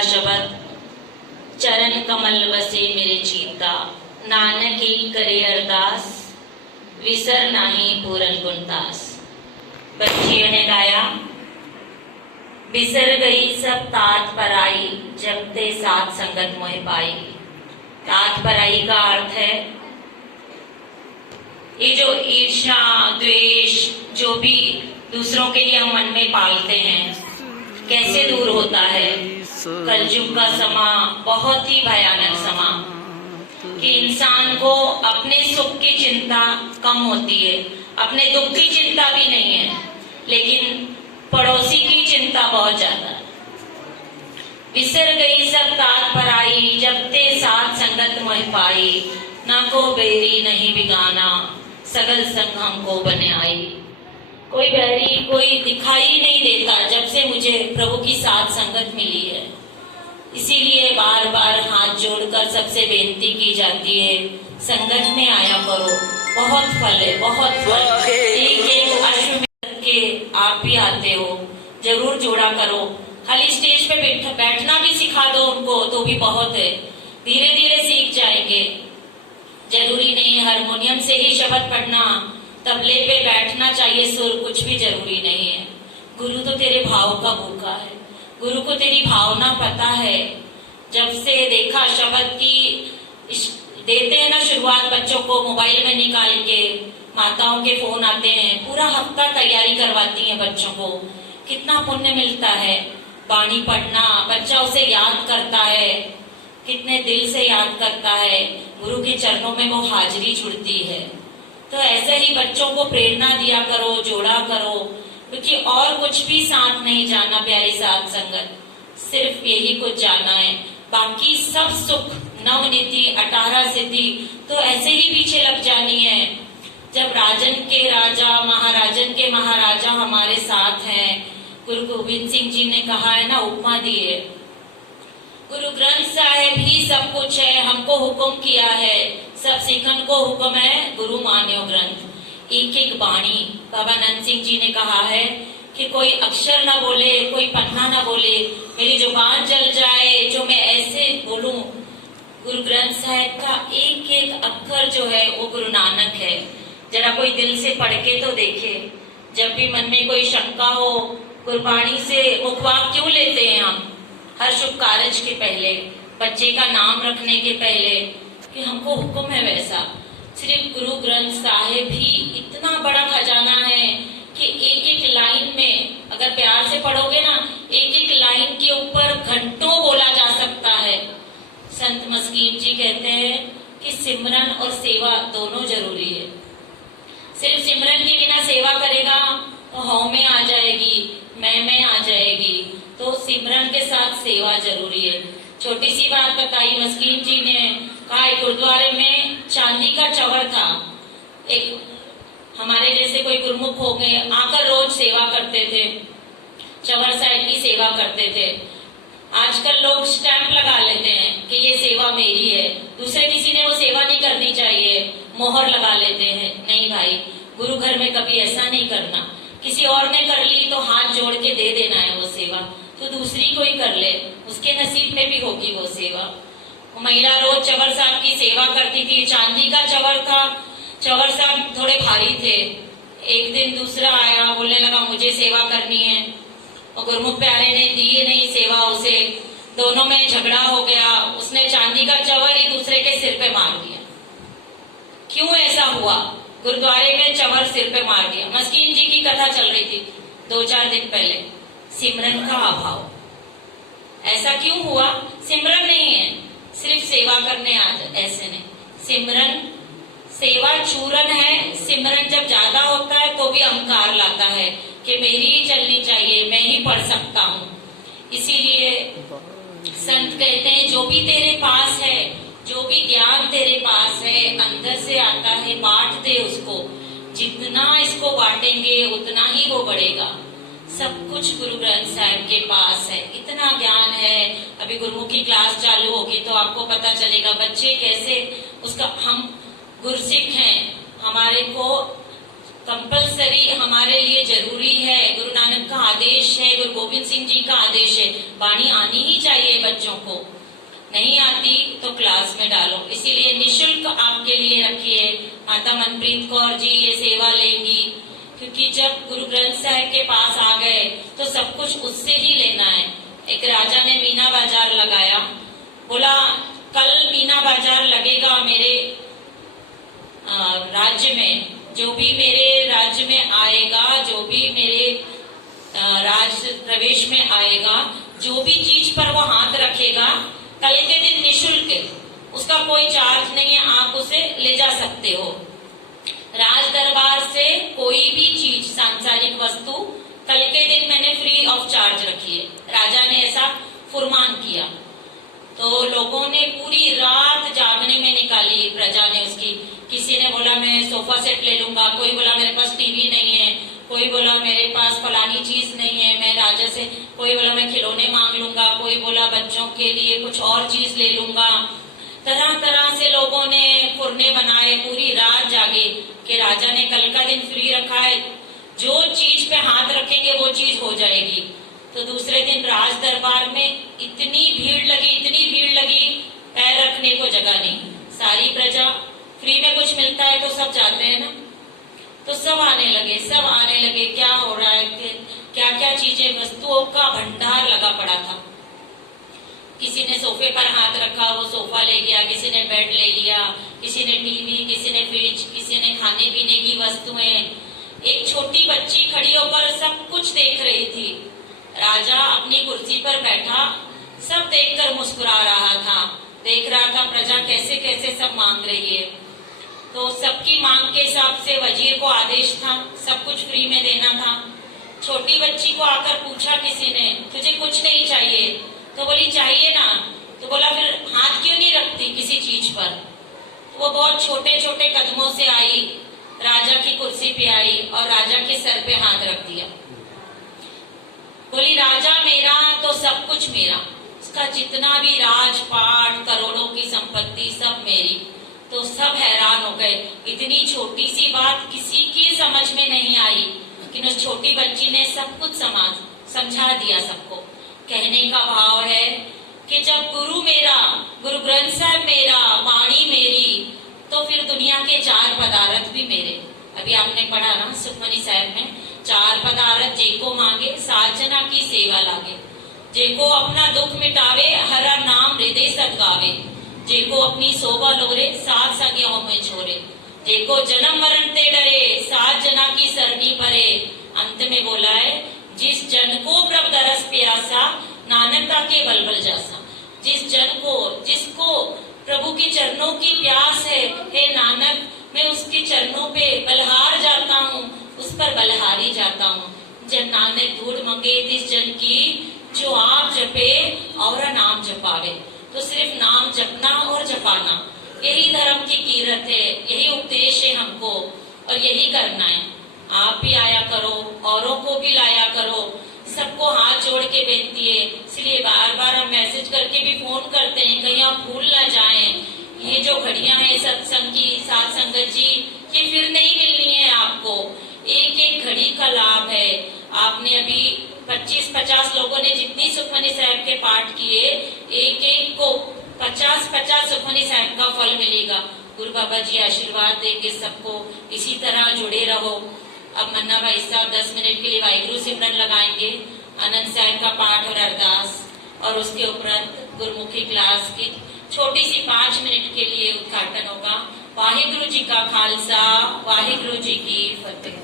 मेरा शब्द चरण कमल बसे मेरे चीता, नानक एक करे अरदास, विसर नाही पूरन गुणदास। बच्चियों ने गाया, बिसर गई सब तात पराई, जब ते साथ संगत मोह पाई। तात पराई का अर्थ है ये जो ईर्ष्या द्वेष जो भी दूसरों के लिए हम मन में पालते हैं, कैसे दूर होता है। कलयुग का समा बहुत ही भयानक समा कि इंसान को अपने सुख की चिंता कम होती है, अपने दुख की चिंता भी नहीं है, लेकिन पड़ोसी की चिंता बहुत ज्यादा है। विसर गई सब तात पराई, जब ते साथ संगत मोह पाई। ना को बैरी नहीं बिगाना, सगल संग हमको बने आई। कोई बैरी कोई दिखाई नहीं देता जब से मुझे प्रभु की साथ संगत मिली है। इसीलिए बार बार हाथ जोड़कर सबसे बेनती की जाती है, संगत में आया करो, बहुत फल है, बहुत फल। एक एक अश्वमेध के आप भी आते हो, जरूर जोड़ा करो। खाली स्टेज पे बैठना भी सिखा दो उनको तो भी बहुत है, धीरे धीरे सीख जाएंगे। जरूरी नहीं हारमोनियम से ही शब्द पढ़ना, तबले पे बैठना चाहिए सुर, कुछ भी जरूरी नहीं है। गुरु तो तेरे भाव का भूखा है, गुरु को तेरी भावना पता है। जब से देखा शब्द की देते हैं ना शुरुआत बच्चों को मोबाइल में निकाल के, माताओं के फोन आते हैं, पूरा हफ्ता तैयारी करवाती हैं बच्चों को। कितना पुण्य मिलता है वाणी पढ़ना, बच्चा उसे याद करता है, कितने दिल से याद करता है, गुरु के चरणों में वो हाजिरी जुड़ती है। तो ऐसे ही बच्चों को प्रेरणा दिया करो, जोड़ा करो, क्योंकि और कुछ भी साथ नहीं जाना प्यारी साथ संगत, सिर्फ यही कुछ जाना है। बाकी सब सुख नवनीति 18 सिद्धि तो ऐसे ही पीछे लग जानी है। जब राजन के राजा महाराजन के महाराजा हमारे साथ हैं, गुरु गोविंद सिंह जी ने कहा है ना, उपमा दी है, गुरु ग्रंथ साहिब ही सब कुछ है, हमको हुक्म किया है, सब सिखन को हुक्म है, गुरु मान्यो ग्रंथ। एक एक बाणी बाबा नंद सिंह जी ने कहा है कि कोई अक्षर ना बोले, कोई पन्ना ना बोले, मेरी जुबान जल जाए जो मैं ऐसे बोलूं। गुरु ग्रंथ साहिब का एक एक अक्षर जो है वो गुरु नानक है। जरा कोई दिल से पढ़ के तो देखे। जब भी मन में कोई शंका हो, गुरबाणी से मुखवाक क्यों लेते हैं हम हर शुभ कार्य के पहले, बच्चे का नाम रखने के पहले, कि हमको हुक्म है वैसा। सिर्फ गुरु ग्रंथ साहिब ही इतना बड़ा खजाना है कि एक एक लाइन में अगर प्यार से पढ़ोगे ना, एक एक लाइन के ऊपर घंटों बोला जा सकता है। संत मस्कीन जी कहते हैं कि सिमरन और सेवा दोनों जरूरी है। सिर्फ सिमरन के बिना सेवा करेगा तो हौ में आ जाएगी, मैं में आ जाएगी। तो सिमरन के साथ सेवा जरूरी है। छोटी सी बात बताई मस्कीन जी ने, कहा गुरुद्वारे में चांदी का चवर था। एक हमारे जैसे कोई गुरमुख हो गए, आकर रोज सेवा करते थे, चवर साहिब की सेवा करते थे। आजकल लोग स्टैंप लगा लेते हैं कि ये सेवा मेरी है, दूसरे किसी ने वो सेवा नहीं करनी चाहिए, मोहर लगा लेते हैं। नहीं भाई, गुरु घर में कभी ऐसा नहीं करना। किसी और ने कर ली तो हाथ जोड़ के दे देना है वो सेवा, तो दूसरी कोई कर ले, उसके नसीब में भी होगी वो सेवा। वो महिला रोज चवर साहब की सेवा करती थी। चांदी का चवर था, चवर साहब थोड़े भारी थे। एक दिन दूसरा आया, बोलने लगा मुझे सेवा करनी है, और गुरमुख प्यारे ने दी नहीं सेवा उसे। दोनों में झगड़ा हो गया, उसने चांदी का चवर ही दूसरे के सिर पे मार दिया। क्यों ऐसा हुआ? गुरुद्वारे में चवर सिर पे मार दिया। मस्कीन जी की कथा चल रही थी 2-4 दिन पहले। सिमरन का अभाव। ऐसा क्यों हुआ? सिमरन नहीं है, सिर्फ सेवा करने ऐसे नहीं। सिमरन सेवा चूरन है। सिमरन जब ज्यादा होता है तो भी अहंकार लाता है कि मेरी ही चलनी चाहिए, मैं ही पढ़ सकता हूँ। इसीलिए संत कहते हैं जो भी तेरे पास है, जो भी ज्ञान तेरे पास है, अंदर से आता है, बांट दे उसको। जितना इसको बांटेंगे उतना ही वो बढ़ेगा। सब कुछ गुरु ग्रंथ साहिब के पास है, इतना ज्ञान है। अभी गुरुमुखी क्लास चालू होगी तो आपको पता चलेगा बच्चे कैसे उसका, हम गुरसिख हैं, हमारे को कंपलसरी हमारे लिए जरूरी है। गुरु नानक का आदेश है, गुरु गोविंद सिंह जी का आदेश है, वाणी आनी ही चाहिए बच्चों को। नहीं आती तो क्लास में डालो। इसीलिए निशुल्क आपके लिए रखिए। माता मनप्रीत कौर जी ये सेवा लेंगी, क्योंकि जब गुरु ग्रंथ साहिब के पास आ गए तो सब कुछ उससे ही लेना है। एक राजा ने मीना बाजार लगाया, बोला कल मीना बाजार लगेगा मेरे राज्य में, जो भी मेरे राज्य में आएगा, जो भी मेरे राज प्रवेश में आएगा, जो भी चीज पर वो हाथ रखेगा कल के दिन निशुल्क, उसका कोई चार्ज नहीं है, आप उसे ले जा सकते हो। राज दरबार से कोई भी चीज, सांसारिक वस्तु कल के दिन मैंने फ्री ऑफ चार्ज रखी है। राजा ने ऐसा फुरमान किया तो लोगों ने पूरी रात जागने में निकाली, प्रजा ने उसकी। किसी ने बोला मैं सोफा सेट ले लूंगा, कोई बोला मेरे पास टीवी नहीं है, कोई बोला मेरे पास फलानी चीज नहीं है, मैं राजा से, कोई बोला मैं खिलौने मांग लूंगा, कोई बोला बच्चों के लिए कुछ और चीज ले लूंगा। तरह तरह से लोगों ने फुरने बनाए, पूरी रात जागे कि राजा ने कल का दिन फ्री रखा है, जो चीज पे हाथ रखेंगे वो चीज हो जाएगी। तो दूसरे दिन राज दरबार में इतनी भीड़ लगी, पैर रखने को जगह नहीं। सारी प्रजा, फ्री में कुछ मिलता है तो सब जाते हैं ना, तो सब आने लगे। क्या हो रहा है, क्या क्या चीजें, वस्तुओं का भंडार लगा पड़ा था। किसी ने सोफे पर हाथ रखा, वो सोफा ले गया, किसी ने बेड ले लिया, किसी ने टीवी, किसी ने फ्रिज, किसी ने खाने पीने की वस्तुएं। एक छोटी बच्ची खड़ी होकर सब कुछ देख रही थी। राजा अपनी कुर्सी पर बैठा सब देखकर मुस्कुरा रहा था, देख रहा था प्रजा कैसे कैसे सब मांग रही है। तो सबकी मांग के हिसाब से वजीर को आदेश था सब कुछ फ्री में देना था। छोटी बच्ची को आकर पूछा किसी ने, तुझे कुछ नहीं चाहिए? तो बोली चाहिए ना। तो बोला फिर हाथ क्यों नहीं रखती किसी चीज पर? वो बहुत छोटे छोटे कदमों से आई, राजा की कुर्सी पे आई और राजा के सर पे हाथ रख दिया। बोली राजा मेरा तो सब कुछ मेरा, उसका जितना भी राजपाट, करोड़ों की संपत्ति सब मेरी। तो सब हैरान हो गए, इतनी छोटी सी बात किसी की समझ में नहीं आई, लेकिन उस छोटी बच्ची ने सब कुछ समझा दिया सबको। कहने का भाव है कि जब गुरु मेरा, गुरु ग्रंथ साहिब मेरा, वाणी मेरी, तो फिर दुनिया के चार पदार्थ भी मेरे। अभी आपने पढ़ा ना सुखमनी साहिब में, चार पदार्थ जेको मांगे सात जना की सेवा लागे, जेको अपना दुख मिटावे हरा नाम हृदय सदगावे, जेको अपनी शोभा लोरे सात संज्ञाओं में छोड़े, जेको जन्म मरण ते डरे सात जना की सरनी परे। अंत में बोला है जिस जन को प्रभु दरस प्यासा नानकता के बलबल जासा। जिस जन को, जिसको प्रभु के चरणों की प्यास है, हे नानक मैं उसके चरणों पे बलहार जाता हूँ, उस पर बलहारी जाता हूँ। जन नानक धूड़ मंगे तिस जन की, जो आप जपे और नाम जपावे। तो सिर्फ नाम जपना और जपाना, यही धर्म की कीरत है, यही उपदेश है हमको और यही करना है। आप भी आया करो, औरों को भी लाया करो, सबको हाथ जोड़ के बेनती है। इसलिए बार बार हम मैसेज करके भी फोन करते हैं, कहीं आप भूल ना जाएं। ये जो घड़ियां हैं सत्संग की, साथ संगत जी, ये फिर नहीं मिलनी है आपको। एक एक घड़ी का लाभ है। आपने अभी 25-50 लोगों ने जितनी सुखमनी साहिब के पाठ किए, एक एक को 50-50 सुखमनी साहिब का फल मिलेगा। गुरु बाबा जी आशीर्वाद देंगे सबको, इसी तरह जुड़े रहो। अब मन्ना भाई साहब 10 मिनट के लिए वाहिगुरु सिमरन लगाएंगे, आनंद साहिब का पाठ और अरदास, और उसके उपरांत गुरुमुखी क्लास की छोटी सी 5 मिनट के लिए उद्घाटन होगा। वाहिगुरु जी का खालसा, वाहिगुरु जी की फतेह।